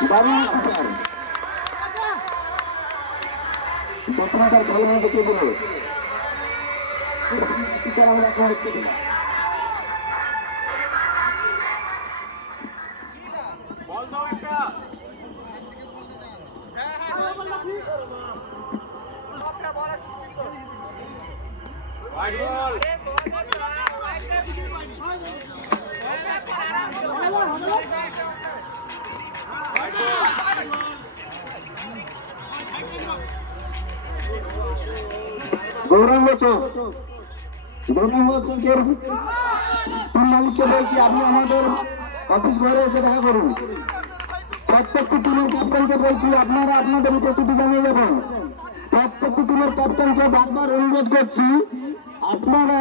দারুণ অফিসার প্রথমবার ভালো মতো কে বলো অফিসার আমরা এখন হচ্ছে কিনা গৌরাঙ্গ চোখ গৌরাঙ্গ টিম মালিককে বলছি আপনি আমাদের অফিস ঘরে এসে দেখা করুন প্রত্যেকটি টিমের ক্যাপ্টেনকে বলছি আপনারা আপনাদের উপস্থিতি জানিয়ে যাবেন প্রত্যেকটি টিমের ক্যাপ্টেনকে বারবার অনুরোধ করছি আপনারা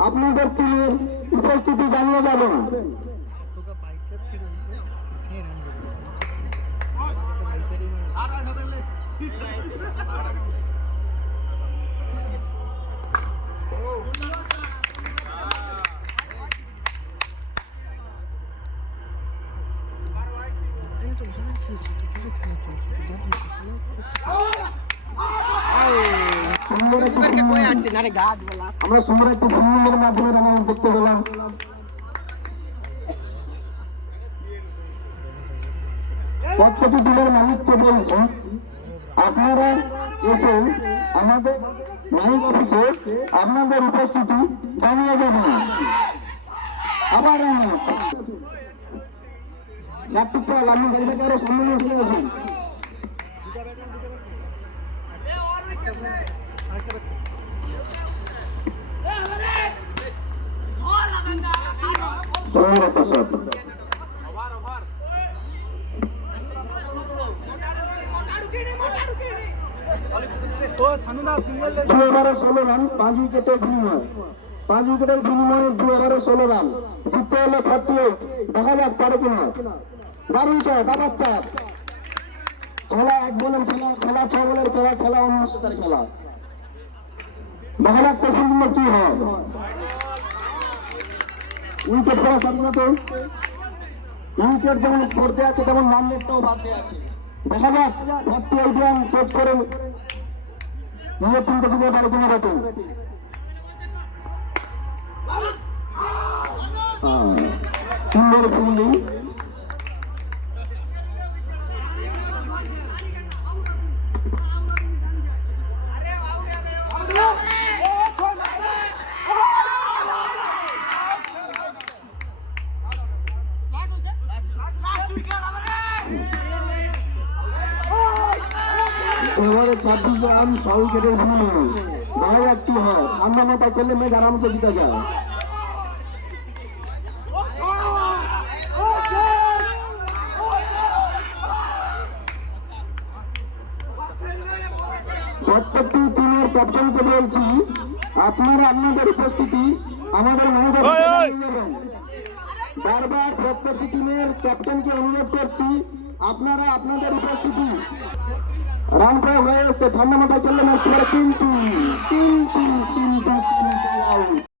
আপনাদের টিমের উপস্থিতি জানিয়ে যাবেন সুন্দর আমরা সুন্দর একটি ফিল্মের মাধ্যমে রান দেখতে পেলাম। প্রত্যেকটি টিমের মালিককে বলছি? আপনারা এসে আমাদের মালিক অফিসে আপনাদের উপস্থিতি জানিয়ে যাবেন আবার ল্যাপটপটা আমি গাড়িটাকে আরও সৌম্য প্রসাদ দু ওভারে ষোলো রান পাঁচ উইকেটের বিনিময় পাঁচ উইকেটের বিনিময়ে দু ওভারে ষোলো রান জিততে হলে ফর্টি এইট দেখা যাক পারে কিনা দারুণ চাপ বাবার চাপ খেলা এক বলের খেলা খেলা ছ বলের খেলা খেলা অনিশ্চয়তার খেলা দেখা যাক শেষের কি হয় উইকেট সাথে সাথে উইকেট যেমন পড়তে আছে, তেমন রান রেটটাও বাড়তে আছে। দেখা যাক ফর্টি এইট রান শেষ করে নিয়ে তিনটে থেকে বারো কিনা ব্যাটিং সুন্দর ফিল্ডিং। এবারে ছাব্বিশ রান ছ উইকেটের বিনিময়ে দেখা যাক কি হয় ঠান্ডা মাথায় খেললে ম্যাচ আরামসে জিতা যায় প্রত্যেকটি টিমের ক্যাপ্টেনকে বলছি আপনারা আপনাদের উপস্থিতি আমাদের ম্যানেজার বারবার প্রত্যেকটি টিমের ক্যাপ্টেনকে অনুরোধ করছি, আপনারা আপনাদের উপস্থিতি। রান প্রায় হয়ে এসছে, ঠান্ডা মাথায় চললে ম্যাচ পরে কিন্তু কিন্তু কিন্তু আউট